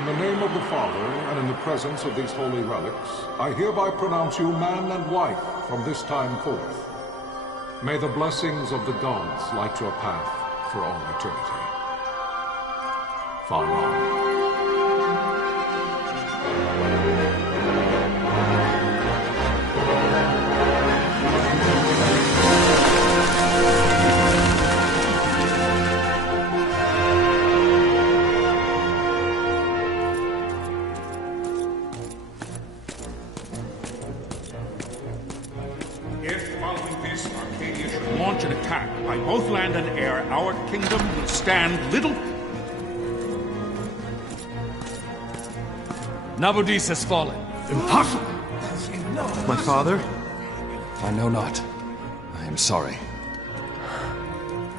In the name of the Father, and in the presence of these holy relics, I hereby pronounce you man and wife from this time forth. May the blessings of the gods light your path for all eternity. Far on. Launch an attack by both land and air, our kingdom will stand little... Nabudis has fallen. Impossible! My father? I know not. I am sorry.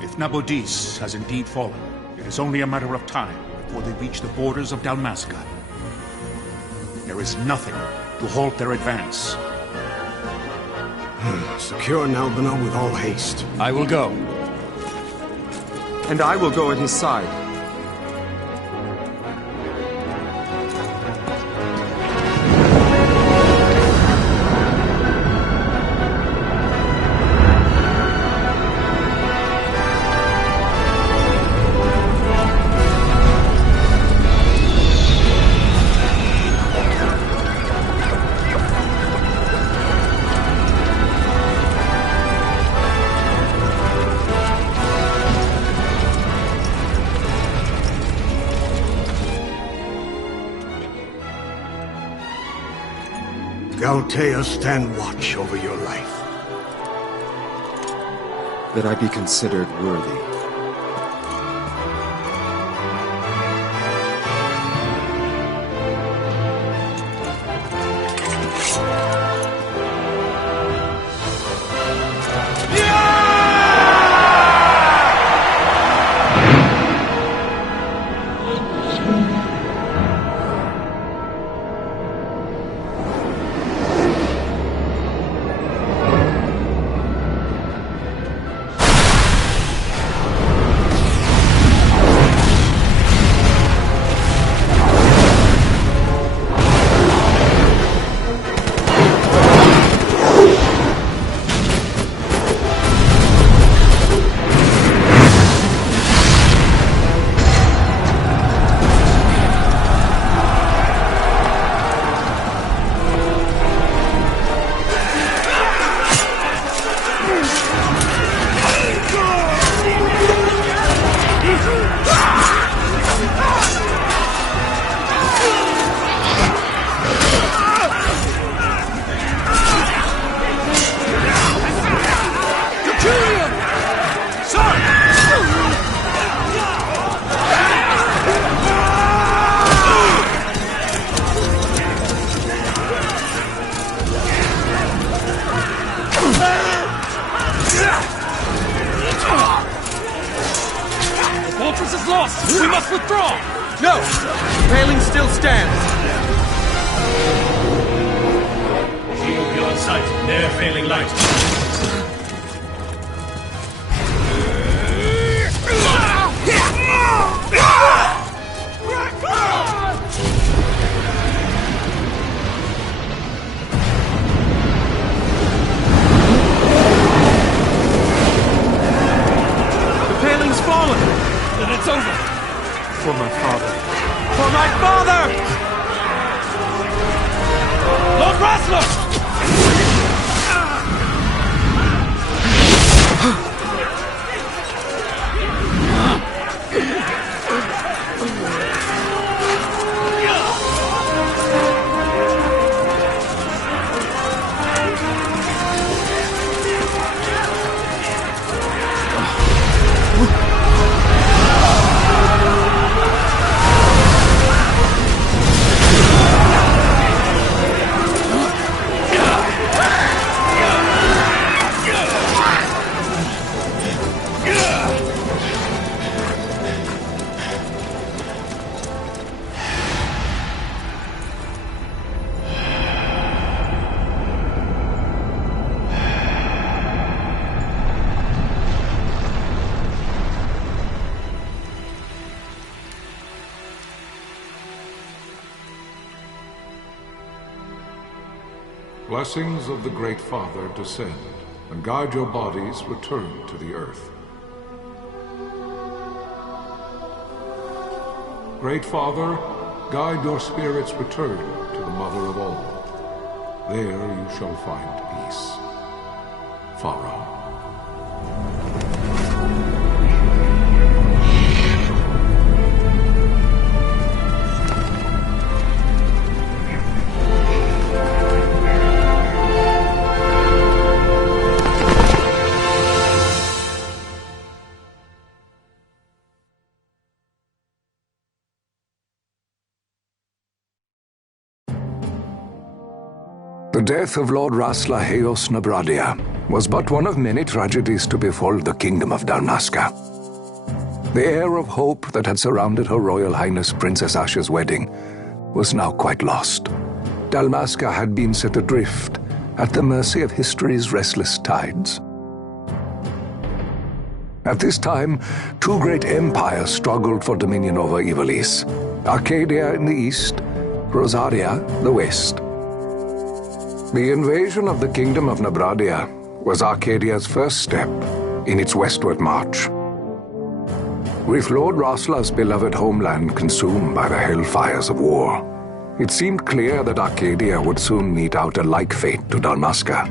If Nabudis has indeed fallen, it is only a matter of time before they reach the borders of Dalmasca. There is nothing to halt their advance. Secure Nalbina with all haste. I will go. And I will go at his side. Galtea, stand watch over your life. That I be considered worthy. Fortress is lost! We must withdraw! No! Paling still stands! Shield beyond sight, ne'er failing light. Then it's over! For my father. For my father! Lord Rasler! blessings of the Great Father descend, and guide your bodies return to the earth. Great Father, guide your spirits return to the Mother of all. There you shall find peace. Pharaoh. The death of Lord Rasla Heos Nabradia was but one of many tragedies to befall the Kingdom of Dalmasca. The air of hope that had surrounded Her Royal Highness Princess Asha's wedding was now quite lost. Dalmasca had been set adrift at the mercy of history's restless tides. At this time, two great empires struggled for dominion over Ivalice: Arcadia in the east, Rosaria the west. The invasion of the Kingdom of Nabradia was Arcadia's first step in its westward march. With Lord Rasla's beloved homeland consumed by the hellfires of war, it seemed clear that Arcadia would soon mete out a like fate to Dalmasca.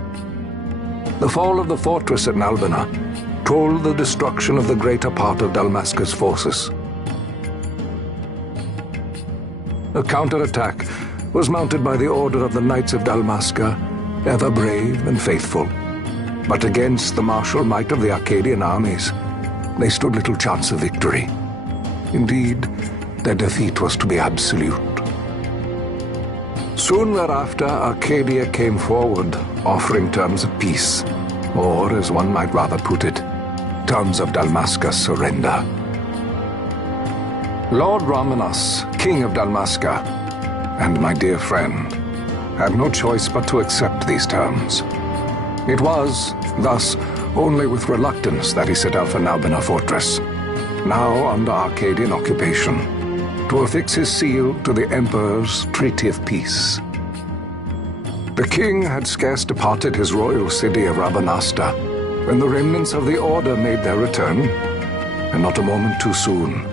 The fall of the fortress at Nalbina told the destruction of the greater part of Dalmasca's forces. A counterattack was mounted by the order of the Knights of Dalmasca, ever brave and faithful. But against the martial might of the Arcadian armies, they stood little chance of victory. Indeed, their defeat was to be absolute. Soon thereafter, Arcadia came forward, offering terms of peace, or, as one might rather put it, terms of Dalmasca's surrender. Lord Ramenas, King of Dalmasca, and my dear friend, had no choice but to accept these terms. It was, thus, only with reluctance that he set out for Nalbina Fortress, now under Arcadian occupation, to affix his seal to the Emperor's Treaty of Peace. The king had scarce departed his royal city of Rabanasta when the remnants of the Order made their return, and not a moment too soon,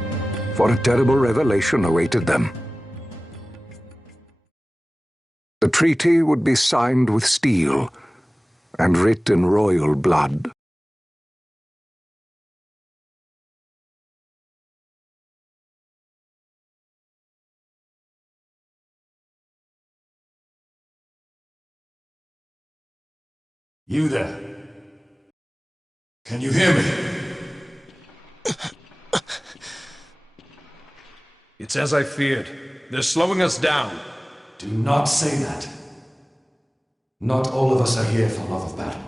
for a terrible revelation awaited them. The treaty would be signed with steel and writ in royal blood. You there? Can you hear me? It's as I feared. They're slowing us down. Do not say that. Not all of us are here for love of battle.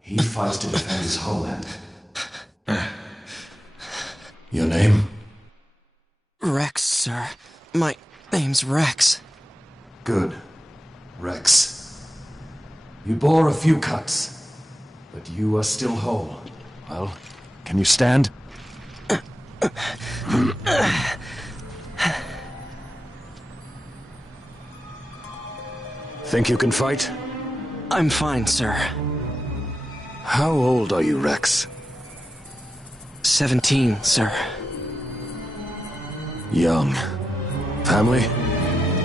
He fights to defend his homeland. Your name? Rex, sir. My name's Rex. Good. Rex. You bore a few cuts, but you are still whole. Well, can you stand? Think you can fight? I'm fine, sir. How old are you, Rex? 17, sir. Young. Family?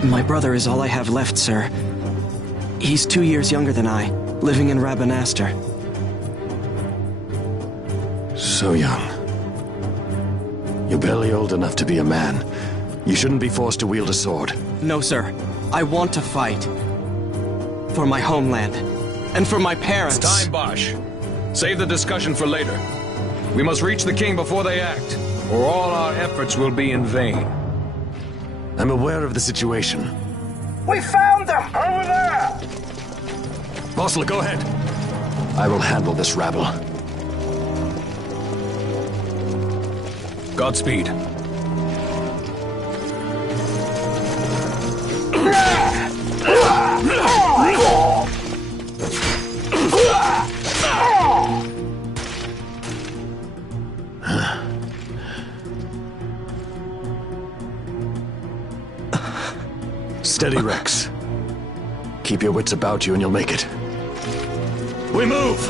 My brother is all I have left, sir. He's 2 years younger than I, living in Rabanastre. So young. You're barely old enough to be a man. You shouldn't be forced to wield a sword. No, sir. I want to fight. For my homeland. And for my parents. It's time, Bosch. Save the discussion for later. We must reach the king before they act, or all our efforts will be in vain. I'm aware of the situation. We found them! Over there! Bossler, go ahead. I will handle this rabble. Godspeed. Steady, Rex. Keep your wits about you and you'll make it. We move!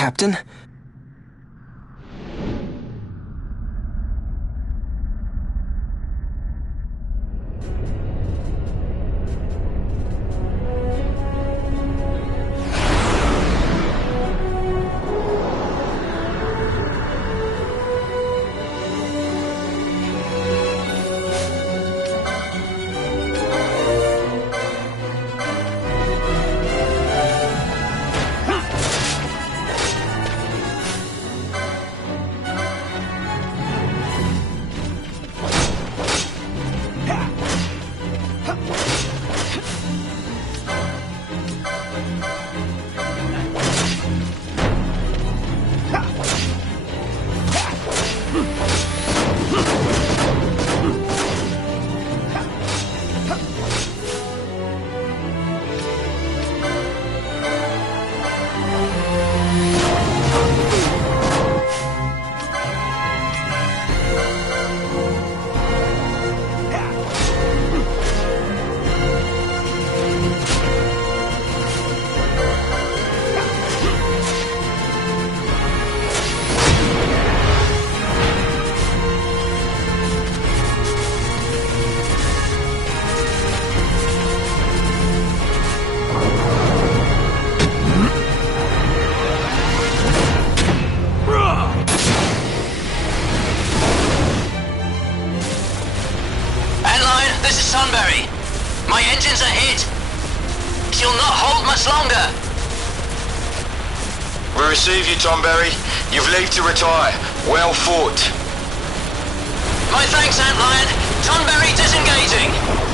Captain? My engines are hit! She'll not hold much longer! We receive you, Tomberry. You've leave to retire. Well fought. My thanks, Antlion. Tonberry disengaging.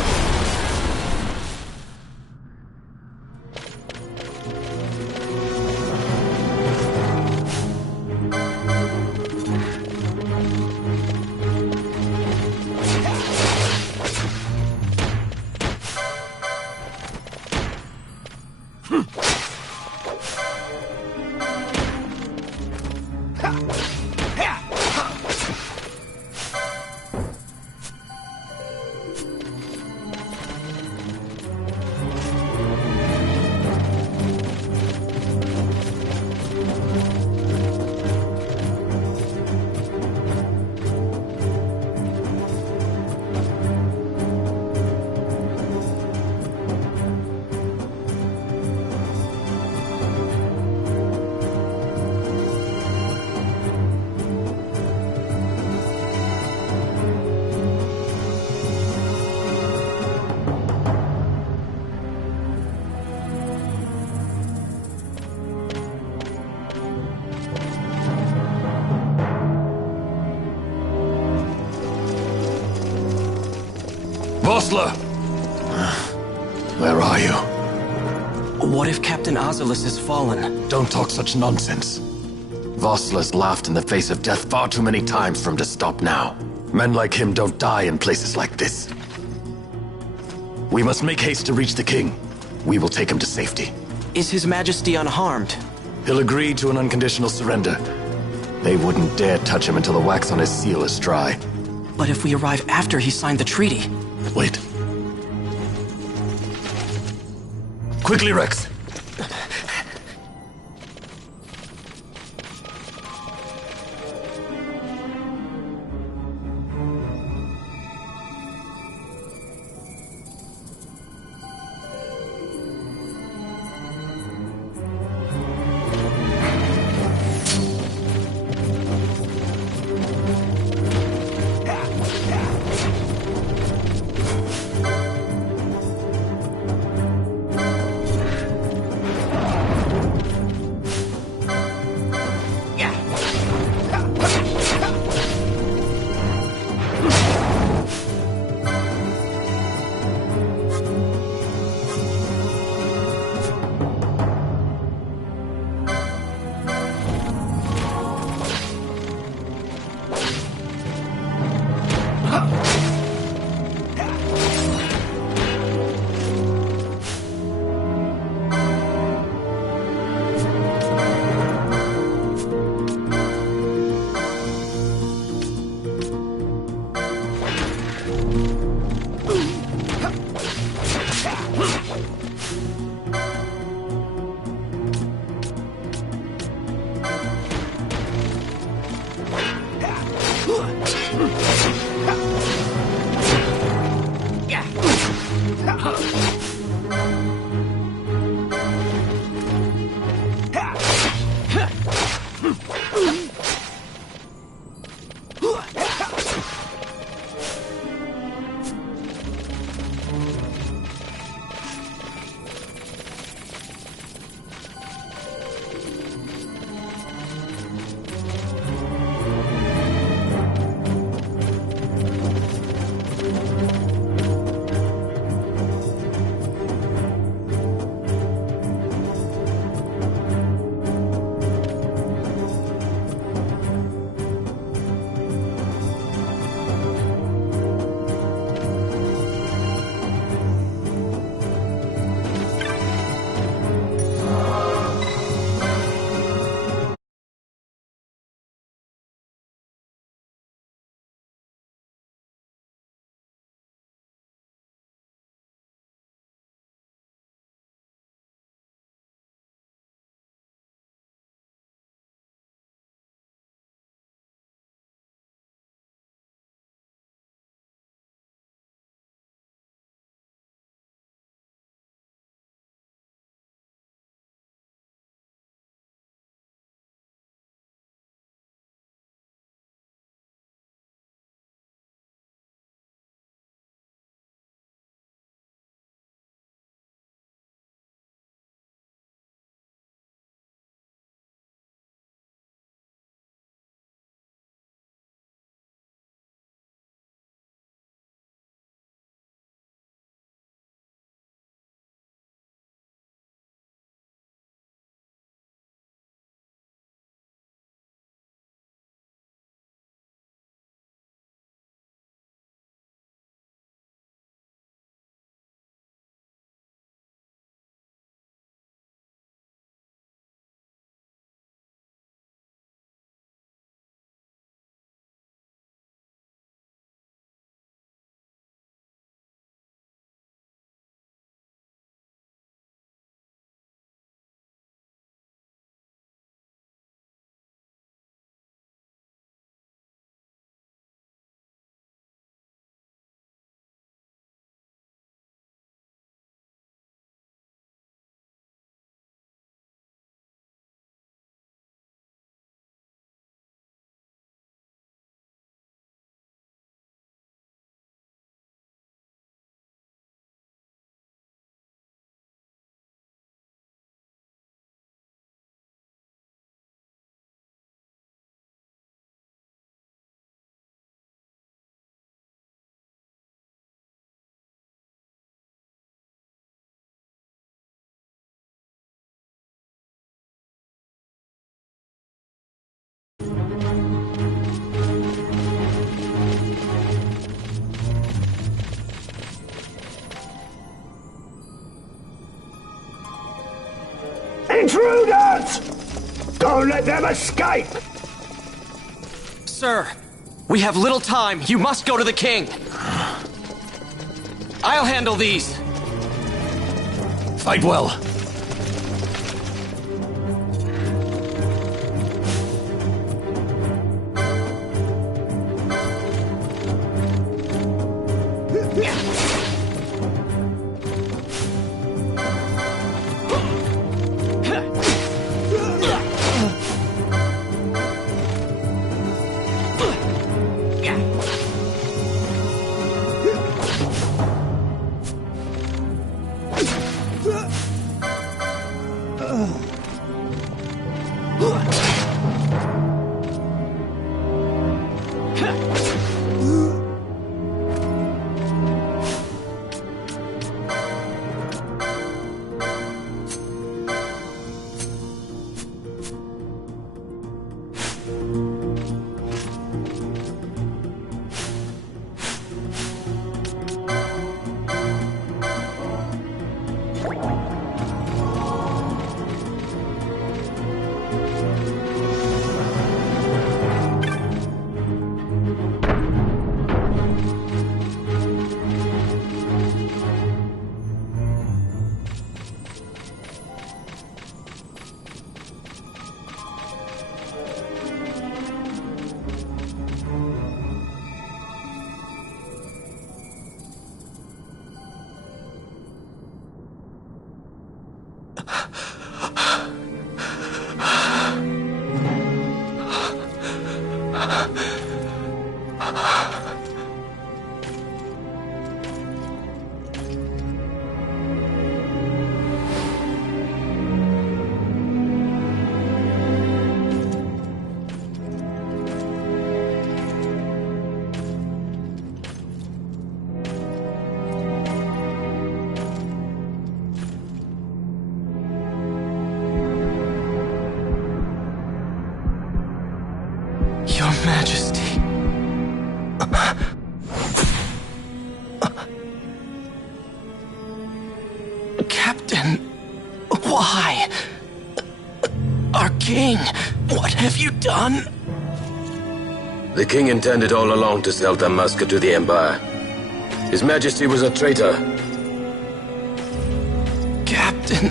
Vossler! Where are you? What if Captain Azulis has fallen? Don't talk such nonsense. Vossler's laughed in the face of death far too many times for him to stop now. Men like him don't die in places like this. We must make haste to reach the king. We will take him to safety. Is His Majesty unharmed? He'll agree to an unconditional surrender. They wouldn't dare touch him until the wax on his seal is dry. But if we arrive after he signed the treaty... Wait. Quickly, Rex! Intruders! Don't let them escape! Sir, we have little time. You must go to the king. I'll handle these. Fight well. Your Majesty. Captain, why? Our king, what have you done? The king intended all along to sell Damaska to the Empire. His Majesty was a traitor. Captain,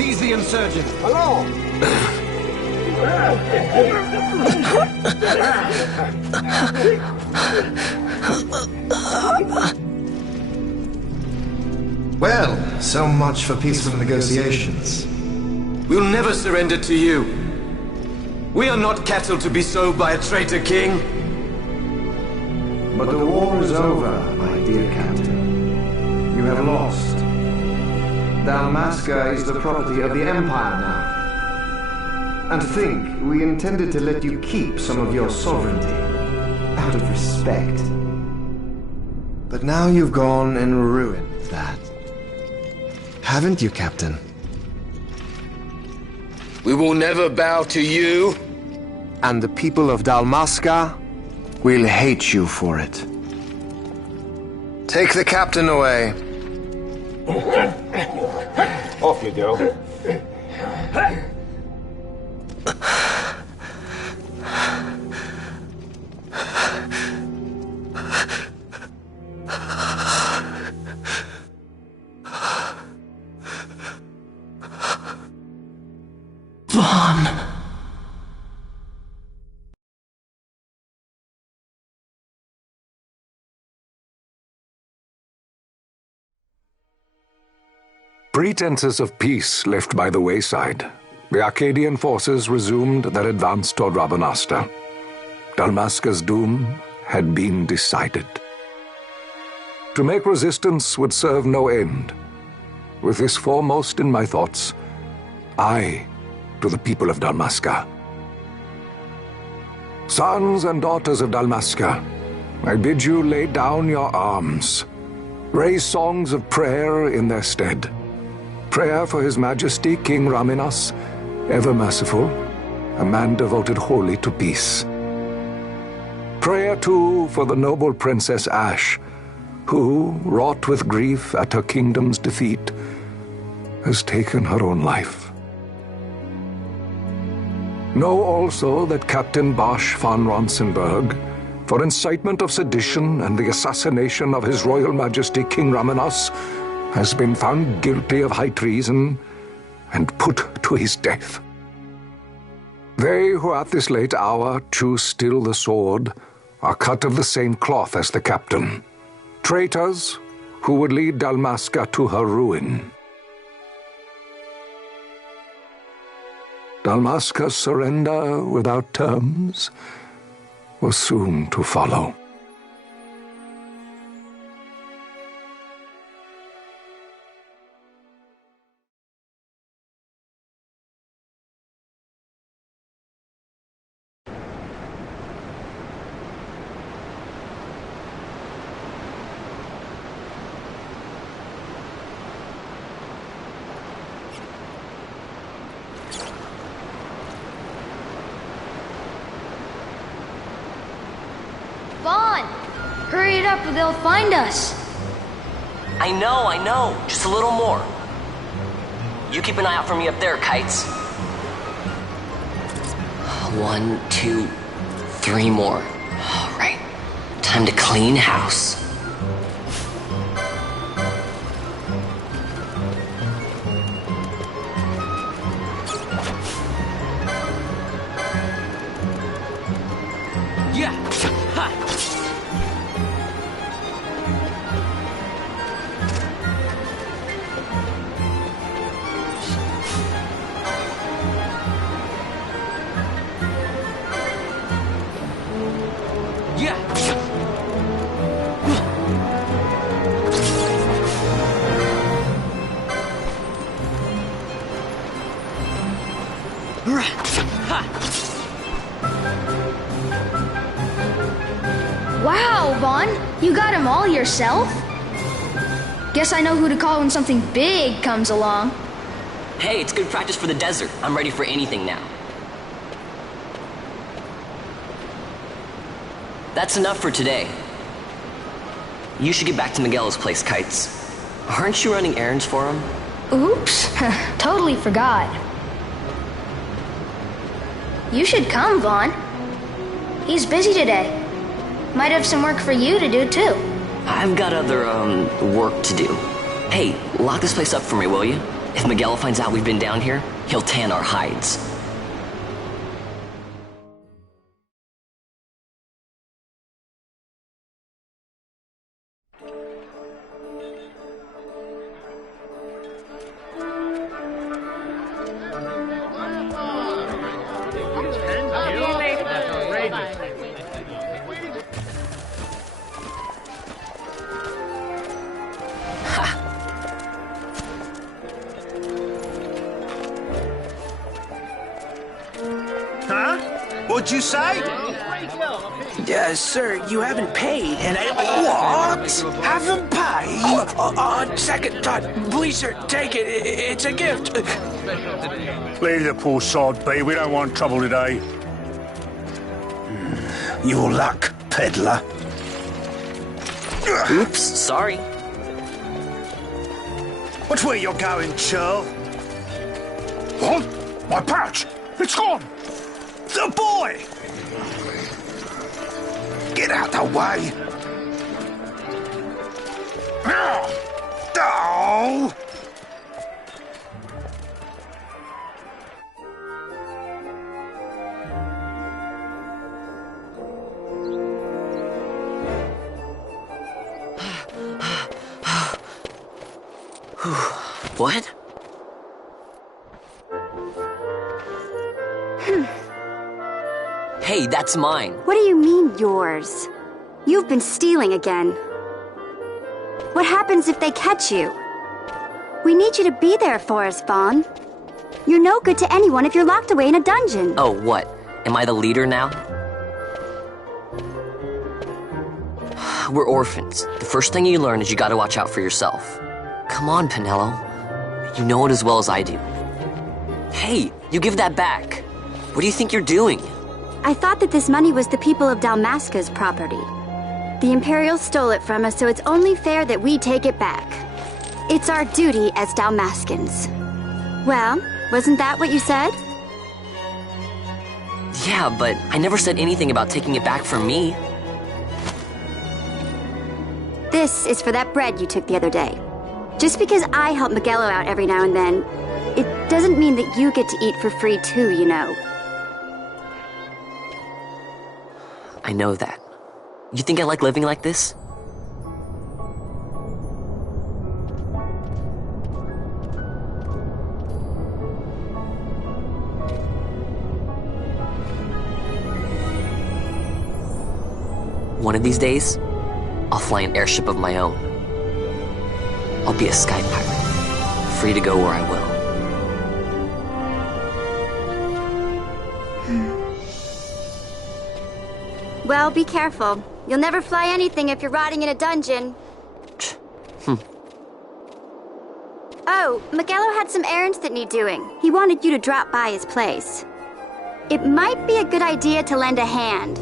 Seize the insurgent! Along! Well, so much for peaceful negotiations. We'll never surrender to you. We are not cattle to be sold by a traitor king. But the war is over, my dear captain. You have lost. Dalmasca is the property of the Empire now. And to think we intended to let you keep some of your sovereignty, out of respect. But now you've gone and ruined that. Haven't you, Captain? We will never bow to you. And the people of Dalmasca will hate you for it. Take the captain away. Off you go. Pretenses of peace left by the wayside, the Arcadian forces resumed their advance toward Rabanasta. Dalmasca's doom had been decided. To make resistance would serve no end. With this foremost in my thoughts, I to the people of Dalmasca. Sons and daughters of Dalmasca, I bid you lay down your arms. Raise songs of prayer in their stead. Prayer for His Majesty King Raminas, ever merciful, a man devoted wholly to peace. Prayer, too, for the noble Princess Ash, who, wrought with grief at her kingdom's defeat, has taken her own life. Know also that Captain Bosch von Ronsenberg, for incitement of sedition and the assassination of His Royal Majesty King Ramenos, has been found guilty of high treason and put to his death. They who at this late hour choose still the sword are cut of the same cloth as the captain, traitors who would lead Dalmasca to her ruin. Dalmasca's surrender without terms was soon to follow. Vaughn! Hurry it up or they'll find us! I know. Just a little more. You keep an eye out for me up there, Kites. 1, 2, 3 more. All right. Time to clean house. Yeah! Ha! Wow, Vaughn! You got him all yourself? Guess I know who to call when something big comes along. Hey, it's good practice for the desert. I'm ready for anything now. That's enough for today. You should get back to Miguel's place, Kites. Aren't you running errands for him? Oops, totally forgot. You should come, Vaughn. He's busy today. Might have some work for you to do, too. I've got other, work to do. Hey, lock this place up for me, will you? If Miguel finds out we've been down here, he'll tan our hides. What'd you say? Sir, you haven't paid, and I... What? Haven't paid? On second thought, please, sir, take it. It's a gift. Leave the poor sod be. We don't want trouble today. Your luck, peddler. Oops, sorry. Watch where you're going, churl. What? My pouch! It's gone! The boy! Get out the way! Oh! What? Hey, that's mine. What do you mean, yours? You've been stealing again. What happens if they catch you? We need you to be there for us, Vaughn. You're no good to anyone if you're locked away in a dungeon. Oh, what? Am I the leader now? We're orphans. The first thing you learn is you gotta watch out for yourself. Come on, Pinello. You know it as well as I do. Hey, you give that back. What do you think you're doing? I thought that this money was the people of Dalmasca's property. The Imperials stole it from us, so it's only fair that we take it back. It's our duty as Dalmaskins. Well, wasn't that what you said? Yeah, but I never said anything about taking it back from me. This is for that bread you took the other day. Just because I help Miguelo out every now and then, it doesn't mean that you get to eat for free too, you know. I know that. You think I like living like this? One of these days, I'll fly an airship of my own. I'll be a sky pirate, free to go where I will. Well, be careful. You'll never fly anything if you're rotting in a dungeon. Oh, Miguelo had some errands that need doing. He wanted you to drop by his place. It might be a good idea to lend a hand.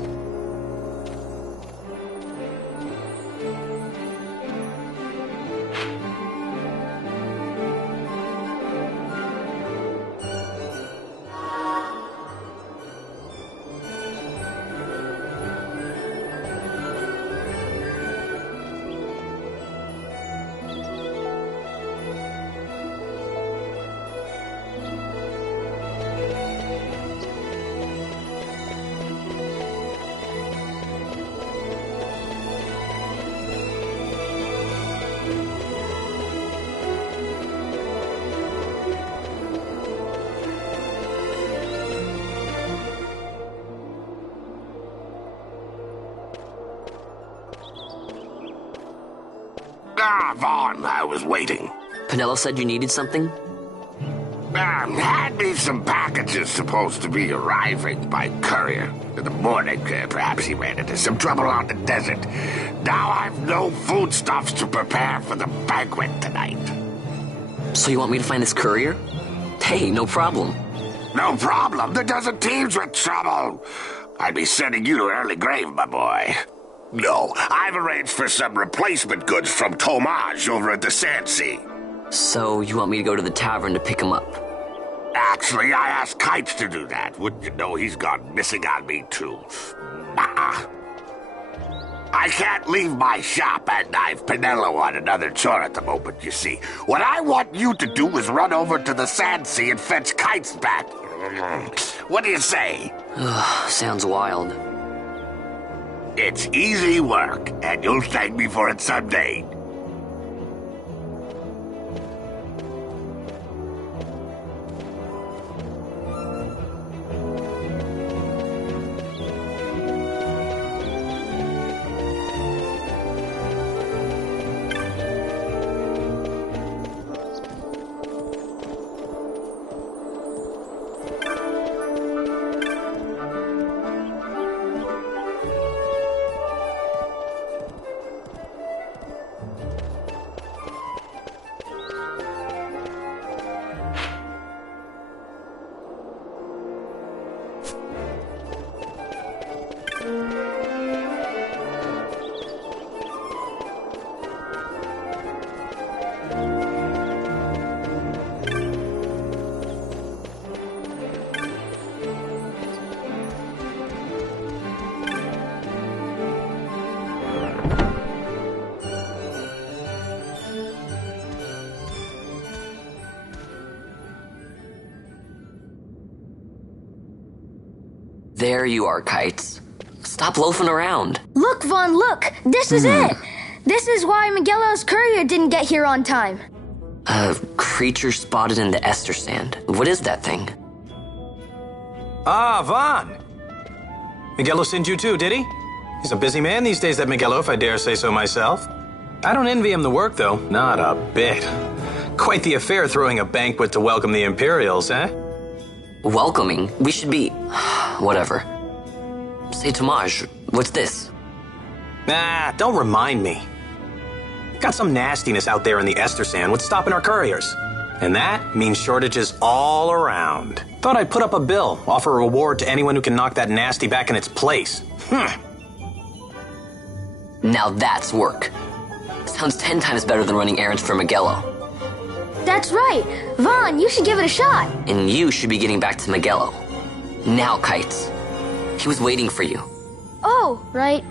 Ah, Vaughn, I was waiting. Pinello said you needed something? Had me some packages supposed to be arriving by courier. In the morning, perhaps he ran into some trouble on the desert. Now I've no foodstuffs to prepare for the banquet tonight. So you want me to find this courier? Hey, no problem. No problem. The desert teems with trouble. I'd be sending you to early grave, my boy. No, I've arranged for some replacement goods from Tomage over at the Sandsea. So you want me to go to the tavern to pick him up? Actually, I asked Kites to do that. Wouldn't you know he's gone missing on me, too? Nah. I can't leave my shop, and I've Pinello on another chore at the moment, you see. What I want you to do is run over to the Sandsea and fetch Kites back. What do you say? Sounds wild. It's easy work, and you'll thank me for it someday. There you are, Kites. Stop loafing around. Look, Vaughn, look! This is it! This is why Miguelo's courier didn't get here on time. A creature spotted in the Ester Sand. What is that thing? Ah, Vaughn! Miguelo sent you too, did he? He's a busy man these days, that Miguelo, if I dare say so myself. I don't envy him the work, though. Not a bit. Quite the affair throwing a banquet to welcome the Imperials, eh? Welcoming? We should be... whatever. Say, Tomage, what's this? Nah, don't remind me. Got some nastiness out there in the Ester Sand. What's stopping our couriers? And that means shortages all around. Thought I'd put up a bill, offer a reward to anyone who can knock that nasty back in its place. Now that's work. Sounds 10 times better than running errands for Miguelo. That's right. Vaughn, you should give it a shot. And you should be getting back to Miguelo. Now, Kites. He was waiting for you. Oh, right.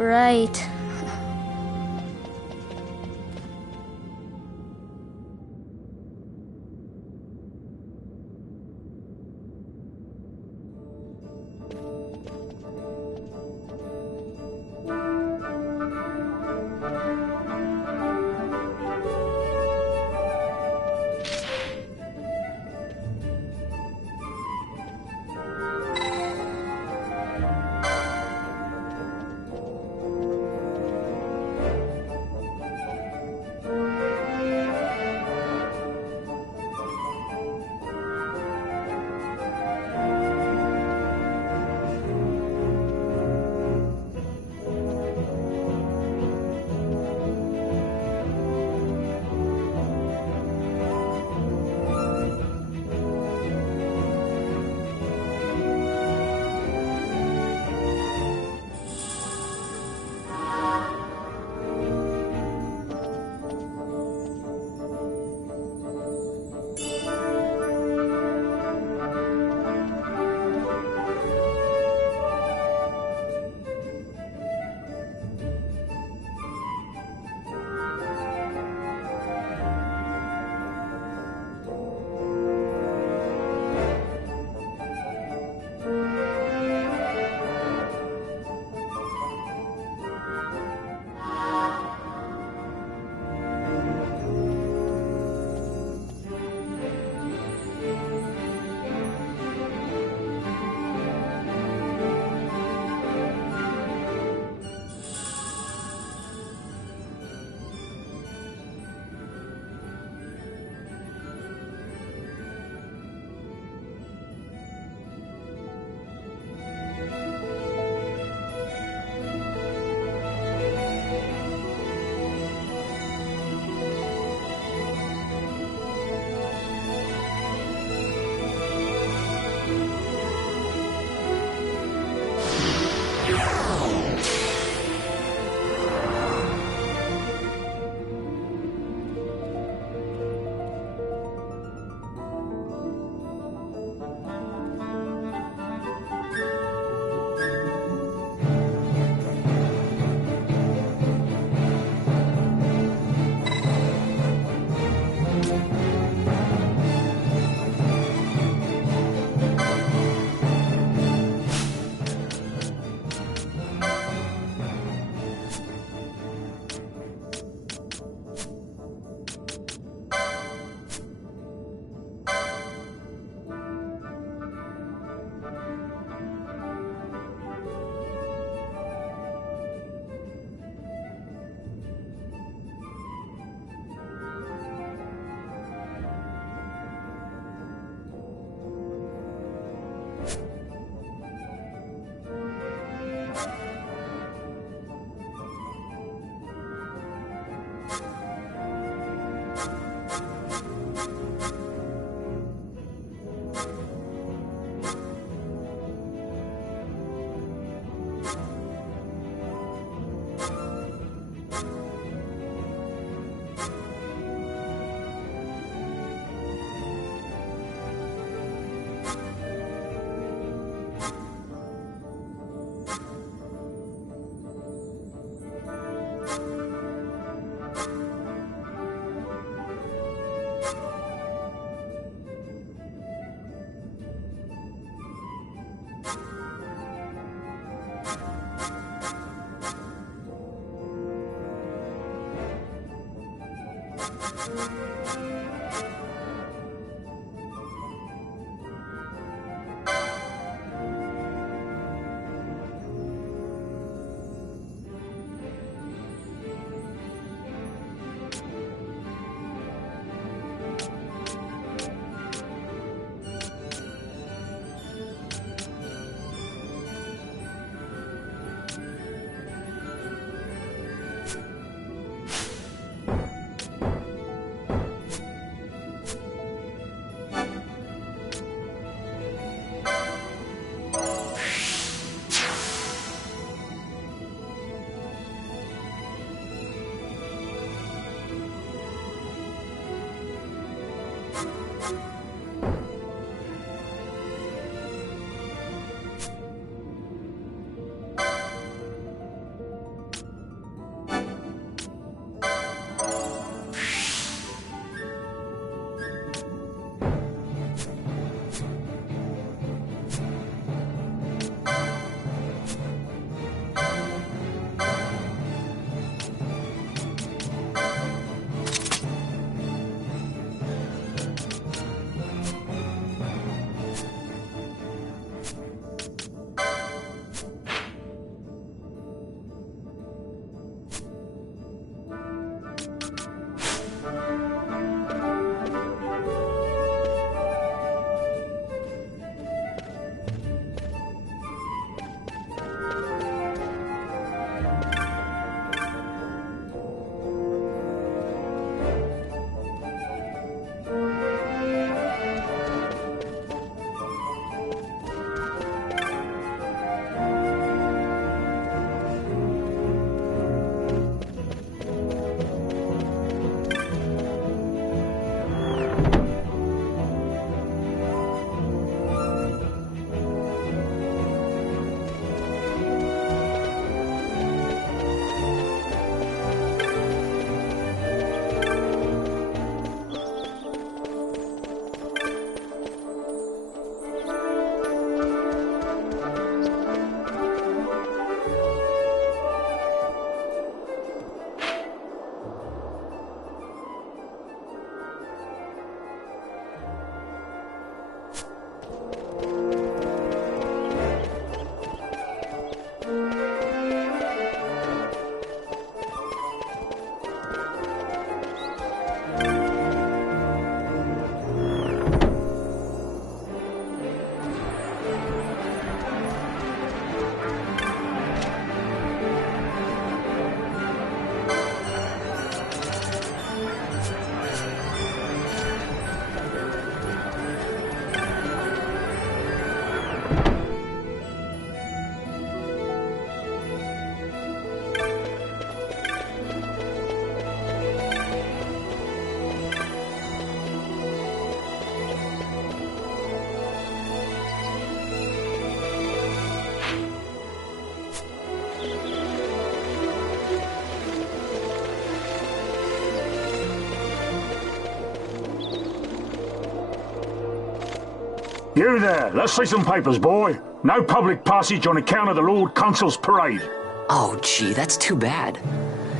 You there, let's see some papers, boy. No public passage on account of the Lord Consul's parade. Oh, gee, that's too bad.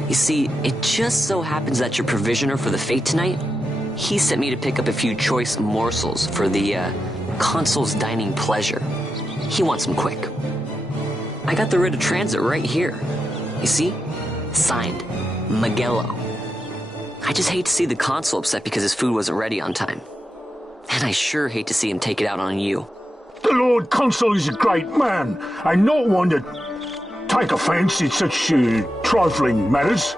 You see, it just so happens that your provisioner for the fete tonight, he sent me to pick up a few choice morsels for the, Consul's dining pleasure. He wants them quick. I got the writ of transit right here. You see? Signed, Miguelo. I just hate to see the Consul upset because his food wasn't ready on time. And I sure hate to see him take it out on you. The Lord Consul is a great man, and not one to take offence in such trifling matters.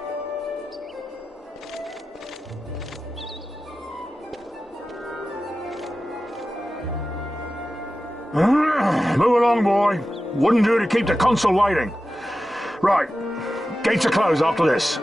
Move along, boy. Wouldn't do to keep the Consul waiting. Right, gates are closed after this.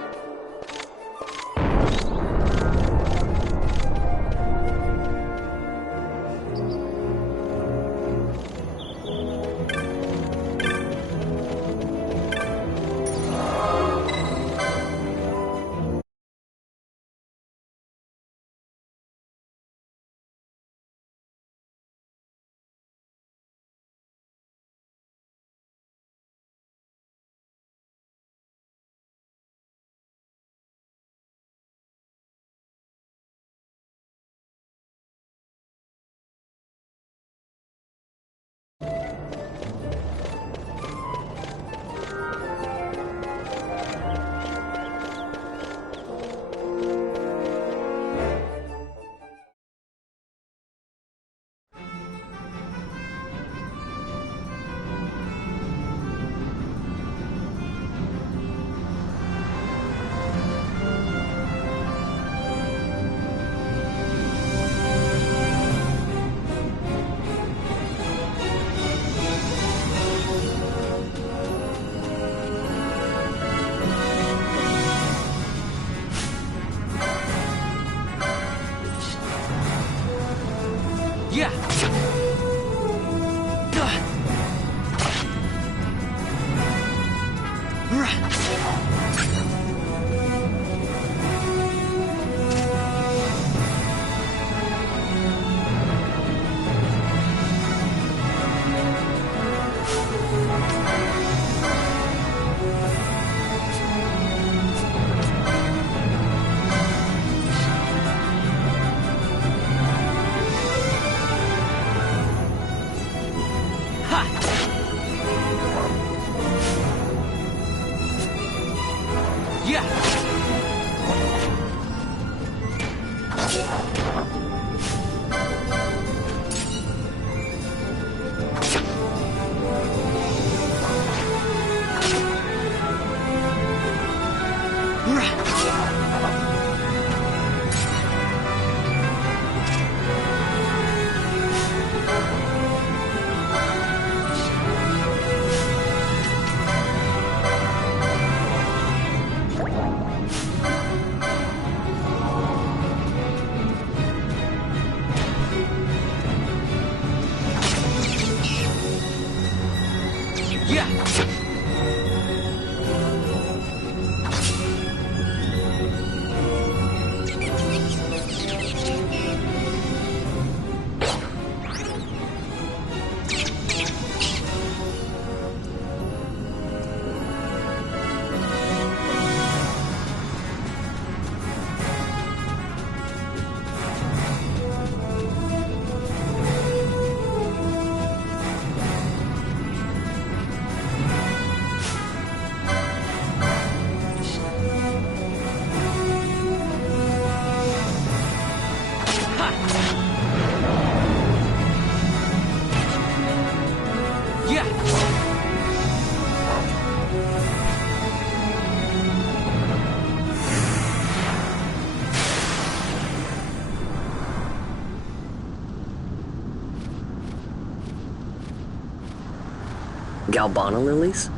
Galbana lilies?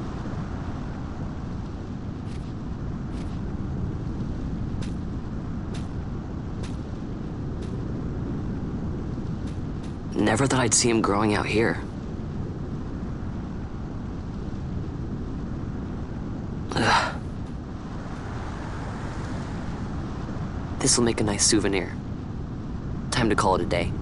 Never thought I'd see him growing out here. Ugh. This'll make a nice souvenir. Time to call it a day.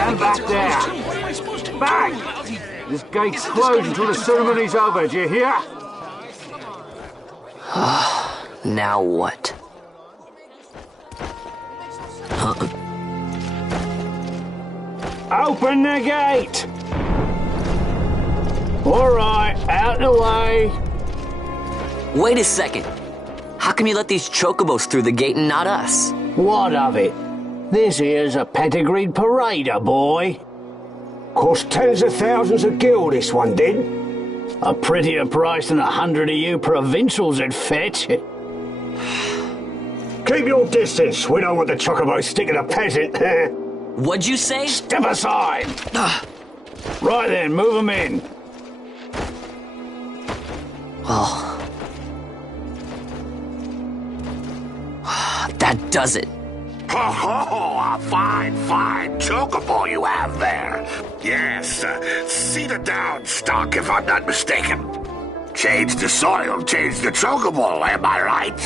Stand back there! Back! This gate's closed until the ceremony's over, do you hear? Now what? Open the gate! Alright, out the way. Wait a second. How come you let these chocobos through the gate and not us? What of it? This here's a pedigreed parader, boy. Cost tens of thousands of gil, this one did. A prettier price than 100 of you provincials would fetch. Keep your distance. We don't want the chocobos sticking a peasant. What'd you say? Step aside. Right then, move them in. Well, that does it. Ho ho! A fine chocobo you have there. Yes, cedar down stock if I'm not mistaken. Change the soil, change the chocobo, am I right?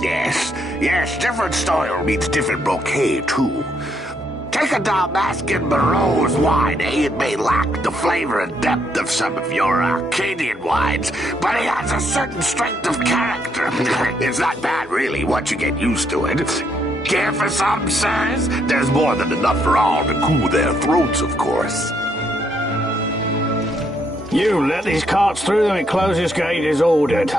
Yes, different soil means different bouquet too. Take a Dalmascan Barrow's wine, It may lack the flavor and depth of some of your Arcadian wines, but it has a certain strength of character. It's not bad, really, once you get used to it. Care for some, sirs? There's more than enough for all to cool their throats, of course. You let these carts through and the closest gate is ordered.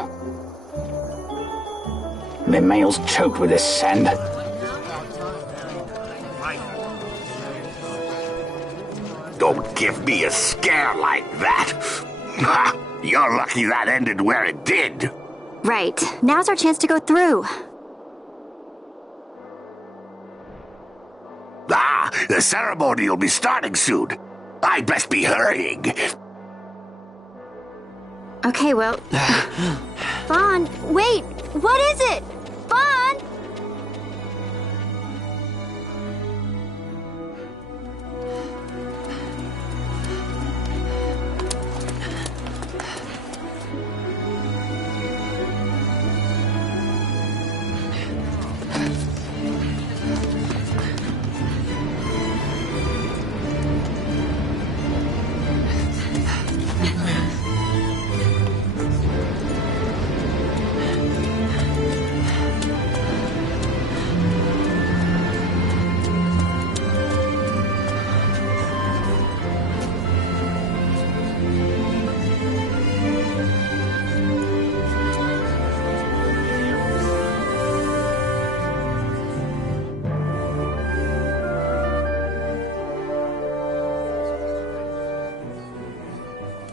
My mail's choked with this sand. Don't give me a scare like that. You're lucky that ended where it did. Right. Now's our chance to go through. The ceremony will be starting soon. I'd best be hurrying. Okay, well... Vaughn, wait! What is it? Vaughn!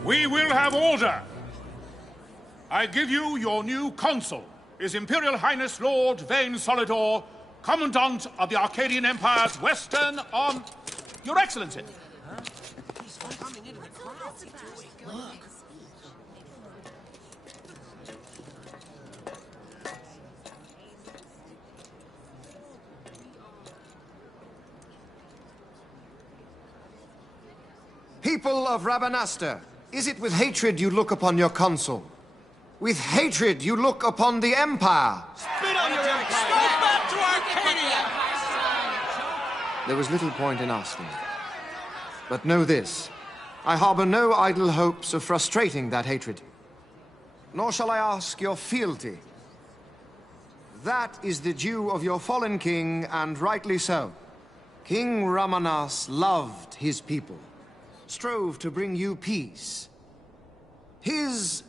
We will have order. I give you your new consul. His Imperial Highness Lord Vane Solidor, Commandant of the Arcadian Empire's Western Your Excellency. People of Rabanastre, is it with hatred you look upon your consul? With hatred you look upon the Empire? Spit on your empire! Go back to Arcadia! There was little point in asking. But know this, I harbor no idle hopes of frustrating that hatred. Nor shall I ask your fealty. That is the due of your fallen king, and rightly so. King Ramanas loved his people, strove to bring you peace. His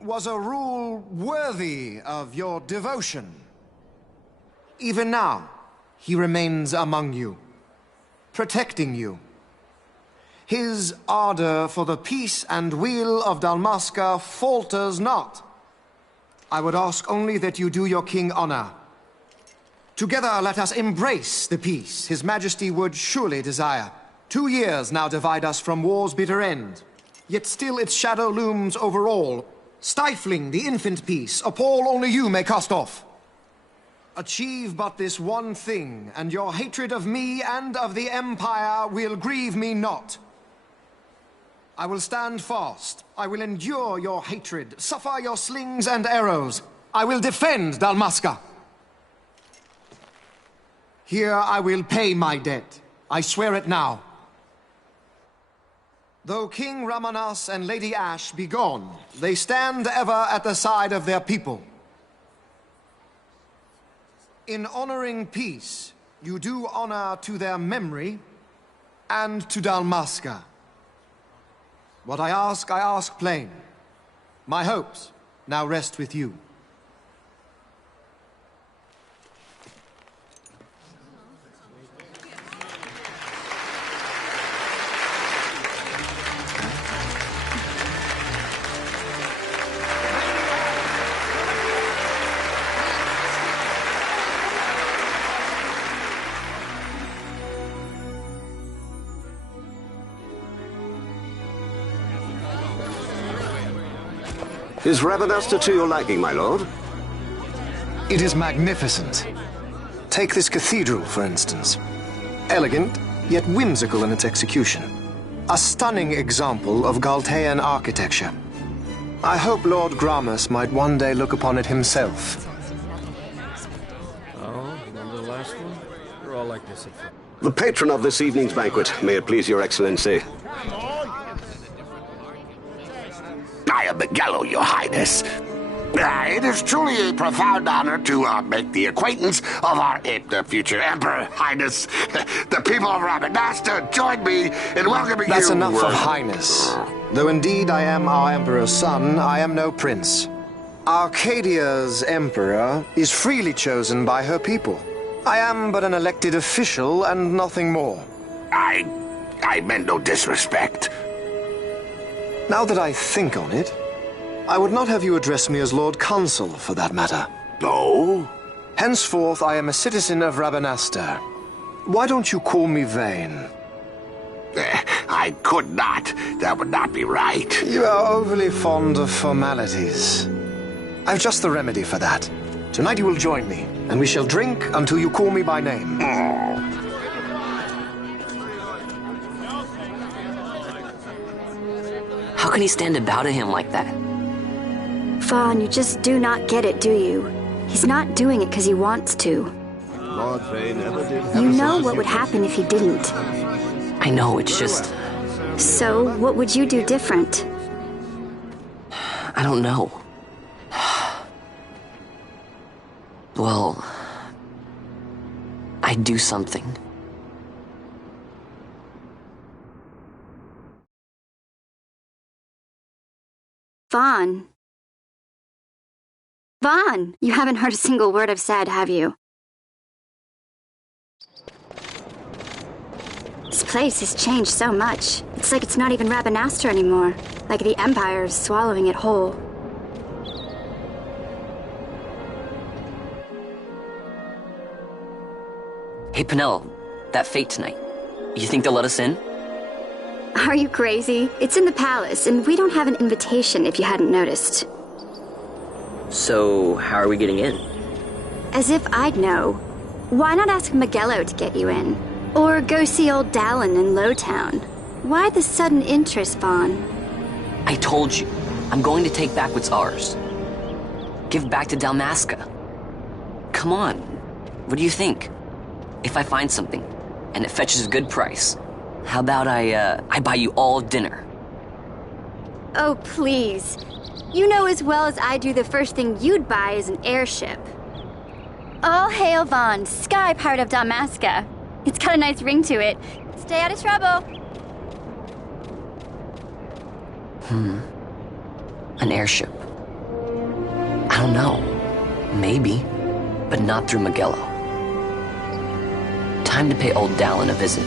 was a rule worthy of your devotion. Even now, he remains among you, protecting you. His ardor for the peace and weal of Dalmasca falters not. I would ask only that you do your king honor. Together let us embrace the peace His Majesty would surely desire. 2 years now divide us from war's bitter end, yet still its shadow looms over all, stifling the infant peace a pall only you may cast off. Achieve but this one thing, and your hatred of me and of the Empire will grieve me not. I will stand fast. I will endure your hatred, suffer your slings and arrows. I will defend Dalmasca. Here I will pay my debt. I swear it now. Though King Ramanas and Lady Ash be gone, they stand ever at the side of their people. In honoring peace, you do honor to their memory and to Dalmasca. What I ask plain. My hopes now rest with you. Is Rabanastre to your liking, my lord? It is magnificent. Take this cathedral, for instance. Elegant, yet whimsical in its execution. A stunning example of Galtean architecture. I hope Lord Gramus might one day look upon it himself. Oh, remember the last one? You're all like this at first. The patron of this evening's banquet, may it please your excellency. I am Miguelo, your highness. It is truly a profound honor to make the acquaintance of our future emperor, highness. The people of Rabanastre join me in welcoming you. That's enough of highness. Though indeed I am our emperor's son, I am no prince. Arcadia's emperor is freely chosen by her people. I am but an elected official and nothing more. I meant no disrespect. Now that I think on it, I would not have you address me as Lord Consul, for that matter. No? Henceforth, I am a citizen of Rabanastre. Why don't you call me Vane? I could not. That would not be right. You are overly fond of formalities. I've just the remedy for that. Tonight you will join me, and we shall drink until you call me by name. How can he stand about to him like that? Vaughn, you just do not get it, do you? He's not doing it because he wants to. Lord Vane never did. You know what would happen if he didn't. I know, it's just... So, what would you do different? I don't know. Well... I'd do something. Vaughn. Vaughn! You haven't heard a single word I've said, have you? This place has changed so much. It's like it's not even Rabanastre anymore. Like the Empire is swallowing it whole. Hey, Penelo, that fete tonight. You think they'll let us in? Are you crazy? It's in the palace, and we don't have an invitation if you hadn't noticed. So, how are we getting in? As if I'd know. Why not ask Magello to get you in? Or go see old Dallin in Lowtown? Why the sudden interest, Vaughn? I told you, I'm going to take back what's ours. Give back to Dalmasca. Come on, what do you think? If I find something, and it fetches a good price, how about I buy you all dinner? Oh, please. You know as well as I do the first thing you'd buy is an airship. All hail Vaughn, Sky Pirate of Dalmasca. It's got a nice ring to it. Stay out of trouble. An airship. I don't know. Maybe. But not through Magello. Time to pay old Dallin a visit.